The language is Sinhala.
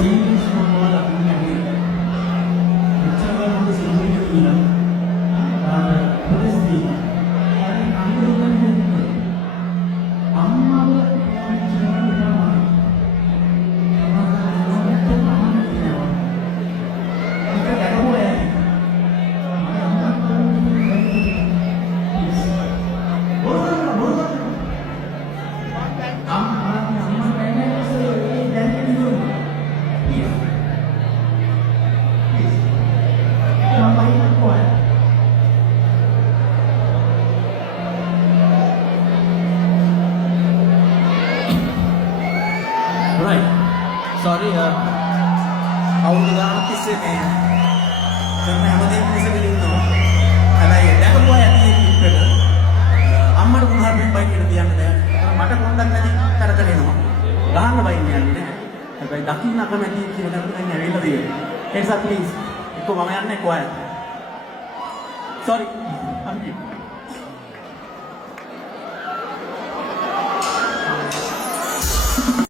සීරීස් මොනවද අපි කියන්නේ එච්චර මොකද සීරීස් කියලා පොලිස්ටි අර අනුරූපන්නේ අම්මාව Right. Sorry, අවුරුදු ගානක් තිස්සේ මේ කරන හැමදේම ඉස්සෙල්ලා ඉන්නවා. හැබැයි දැකපුවා ඇති ඉක්කට අම්මට මොනවාද බයි කියලා කියන්න බෑ. මට කොණ්ඩක් නැති කරදර එනවා. ගහන්න බයින්නේ යන්නේ නැහැ. හැබැයි දකින්න අකමැති කියන දේ දැන් ඇවිල්ලා තියෙනවා. ඒ නිසා ප්ලීස් එක්ක මම යන්නේ කොහේ. Sorry. I'm